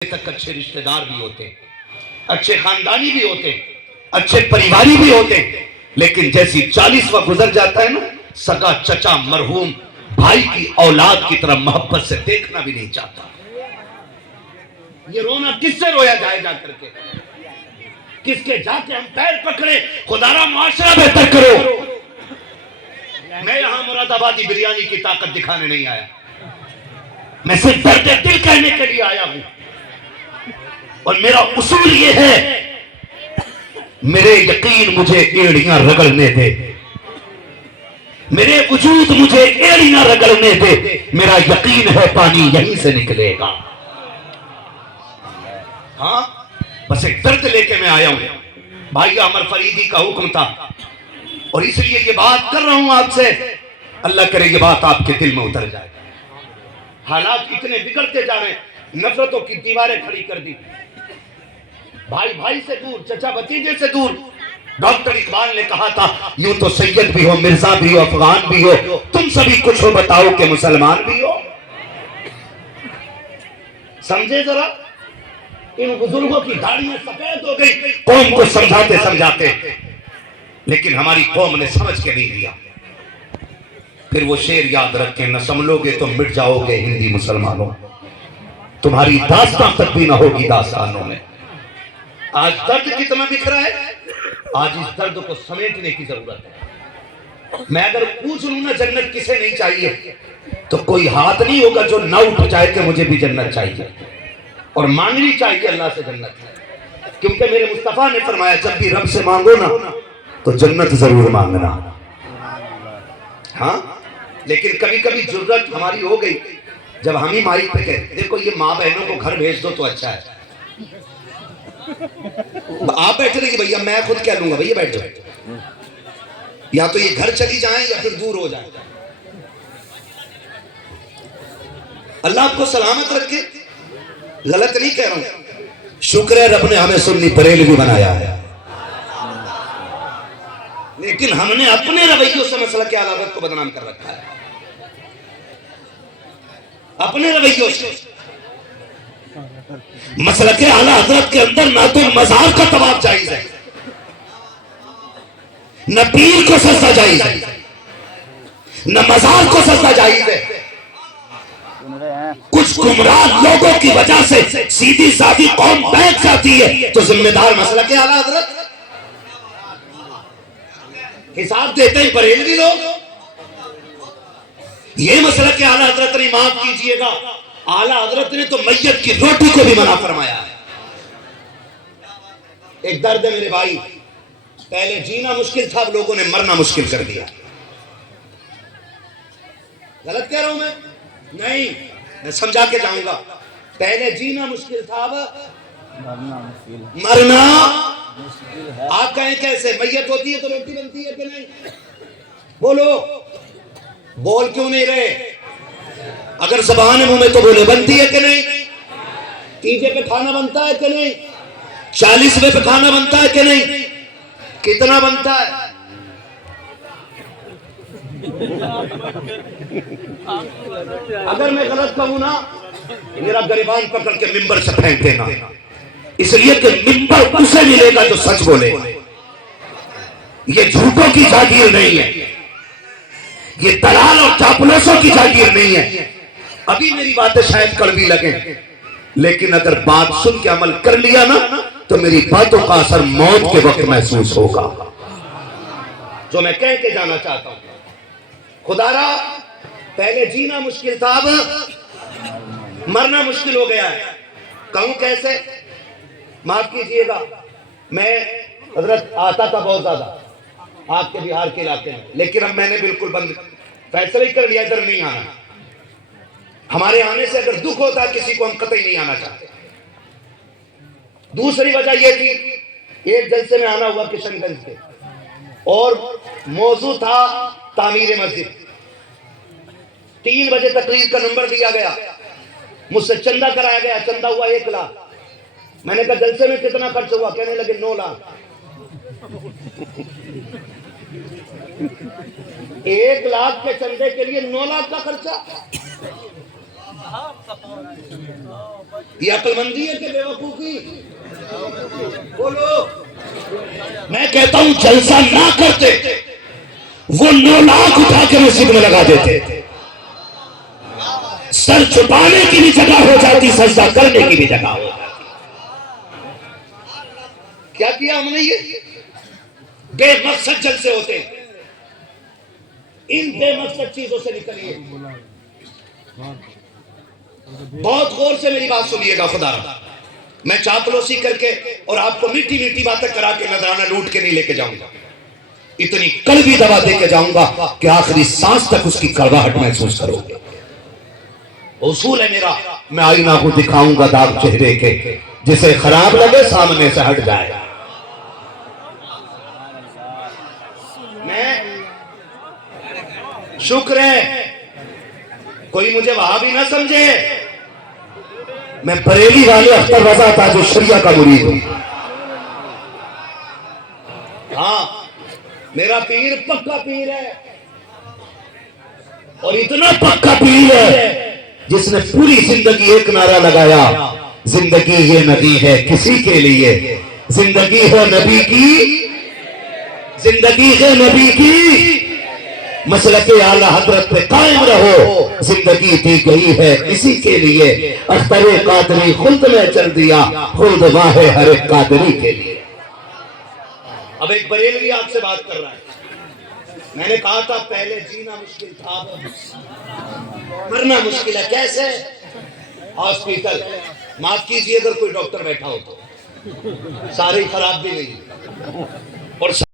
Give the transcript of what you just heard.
तक अच्छे रिश्तेदार भी होते, अच्छे खानदानी भी होते, अच्छे परिवारी भी होते, लेकिन जैसी 40वां गुजर जाता है ना, सगा चचा मरहूम भाई की औलाद की तरह मोहब्बत से देखना भी नहीं चाहता। ये रोना किससे रोया जाए जा करके, किसके जाके हम पैर पकड़े, खुदारा मुआशरा बेहतर करो। मैं यहां मुरादाबादी बिरयानी की ताकत दिखाने नहीं आया, मैं सिर्फ दर्द दिल कहने के लिए आया हूं। और मेरा उसूल ये है, मेरे यकीन मुझे एड़ियां रगड़ने दे, मेरे वजूद मुझे एड़ियां रगड़ने दे, मेरा यकीन है पानी यहीं से निकलेगा। हाँ, बस एक दर्द लेके मैं आया हूं। भाई अमर फरीदी का हुक्म था और इसलिए ये बात कर रहा हूं आपसे। अल्लाह करे ये बात आपके दिल में उतर जाए। हालात इतने बिगड़ते जा रहे हैं, नफरतों की दीवारें खड़ी कर दी, भाई भाई से दूर, चचा भतीजे से दूर। डॉक्टर इकबाल ने कहा था, यूं तो सैयद भी हो, मिर्जा भी हो, अफगान भी हो, तुम सभी कुछ हो, बताओ कि मुसलमान भी हो। समझे जरा, इन बुजुर्गों की दाढ़ियां सफेद हो गई कौम को समझाते समझाते, लेकिन हमारी कौम ने समझ के नहीं दिया। फिर वो शेर याद रखें, न संभलोगे तो मिट जाओगे हिंदी मुसलमानों, तुम्हारी दास्तां तक भी ना होगी दास्तानों में। आज दर्द कितना बिखरा है, आज इस दर्द को समेटने की जरूरत है। मैं अगर पूछ लूं ना जन्नत किसे नहीं चाहिए, तो कोई हाथ नहीं होगा जो ना उठ जाए कि मुझे भी जन्नत चाहिए। और मांगनी चाहिए अल्लाह से जन्नत, क्योंकि मेरे मुस्तफा ने फरमाया, जब भी रब से मांगो ना तो जन्नत जरूर मांगना। हाँ, लेकिन कभी कभी जरूरत हमारी हो गई, जब हम ही माइक पे कहते, देखो ये माँ बहनों को घर भेज दो तो अच्छा है। आप बैठे रहिए भैया, मैं खुद कह लूंगा भैया बैठ जाओ, या तो ये घर चली जाएं या फिर दूर हो जाए। अल्लाह आपको सलामत रखे, गलत नहीं कह रहा हूं। शुक्र है रब ने हमें सुन्नी बरेलवी बनाया है, लेकिन हमने अपने रवैयों से मसला के आला हज़रत को बदनाम कर रखा है, अपने रवैयों से। मसला के आला हज़रत के अंदर ना तो मज़ार का तवाफ जायज है, न पीर को सजदा जायज है, न मज़ार को सजदा जायज है। कुछ गुमराह लोगों की वजह से सीधी सादी कौम बैठ जाती है, तो जिम्मेदार मसला के आला हज़रत। हिसाब देते हैं बरेलवी लोग। ये मसला के आला हज़रत ने, माफ कीजिएगा, आला हज़रत ने तो मैयत की रोटी को भी मना फरमाया है। एक दर्द है मेरे भाई, पहले जीना मुश्किल था, अब लोगों ने मरना मुश्किल कर दिया। गलत कह रहा हूं मैं? नहीं, मैं समझा के जाऊंगा। पहले जीना मुश्किल था, अब मरना मुश्किल है। आप कहें कैसे? मैयत होती है तो रोटी बनती है कि नहीं? बोलो, बोल क्यों नहीं रहे? अगर ज़बान है मुंह में तो बोले, बनती है कि नहीं? तीजे पे खाना बनता है कि नहीं? 40वें पे खाना बनता है कि नहीं? कितना बनता है? अगर मैं गलत कहूं ना, मेरा गरिबान पकड़ के मिंबर से फेंक देना, इसलिए कि मिंबर उसे मिलेगा जो सच बोले। ये झूठों की जागीर नहीं है, ये दलाल और चापलूसों की जागीर नहीं है। अभी मेरी बातें शायद कड़वी लगे, लेकिन अगर बात सुन के अमल कर लिया ना, तो मेरी बातों का असर मौत के वक्त महसूस होगा। जो मैं कह के जाना चाहता हूं, खुदारा पहले जीना मुश्किल था, अब मरना मुश्किल हो गया है। कहूं कैसे? माफ कीजिएगा, मैं हजरत आता था बहुत ज्यादा आपके बिहार के इलाके में, लेकिन अब मैंने बिल्कुल बंद फैसला ही कर लिया, इधर नहीं आना। हमारे आने से अगर दुख होता है किसी को, हम कतई नहीं आना चाहते। दूसरी वजह यह थी, एक जलसे में आना हुआ किशनगंज से, और मौजू था तामीर मस्जिद। 3 बजे तकरीर का नंबर दिया गया, मुझसे चंदा कराया गया, चंदा हुआ 1 लाख। मैंने कहा जलसे में कितना खर्च हुआ? कहने लगे 9 लाख। 1 लाख के चंदे के लिए 9 लाख का खर्चा। ये अक्लमंदी है कि बेवकूफी? बोलो। मैं कहता हूं जलसा ना करते वो 9 लाख उठा के मस्जिद में लगा देते, सर छुपाने की भी जगह हो जाती, सजदा करने की भी जगह हो जाती। क्या किया हमने? ये बेमकसद जलसे होते। इन बेमकसद चीजों से निकलिए। बहुत गौर से मेरी बात सुनिएगा। खुदा मैं चापलूसी करके और आपको मीठी मीठी बातें करा के नजराना लूट के नहीं लेके जाऊंगा। इतनी कड़वी दवा दे के जाऊंगा कि आखिरी सांस तक उसकी कड़वाहट महसूस करोगे। उसूल है मेरा, मैं आईना को दिखाऊंगा दाग चेहरे के, जिसे खराब लगे सामने से हट जाए। मैं शुक्र है कोई मुझे वहां भी ना समझे, मैं बरेली वाले अख्तर रजा ताज शरिया का मुरीद हूं। हाँ, मेरा पीर पक्का पीर है, और इतना पक्का पीर है जिसने पूरी जिंदगी एक नारा लगाया, जिंदगी ये नबी है किसी के लिए, जिंदगी है नबी की, जिंदगी है नबी की, मसलके आला हजरत पे कायम रहो, जिंदगी दी गई है इसी के लिए, अख्तरे कादरी खुल्द में चल दिया, खुल्द वाहे हर एक कादरी के लिए। अब एक बरेलवी आपसे बात कर रहा है। मैंने कहा था पहले जीना मुश्किल था, मरना मुश्किल है। कैसे? हॉस्पिटल, माफ कीजिए अगर कोई डॉक्टर बैठा हो तो, सारे खराब भी नहीं और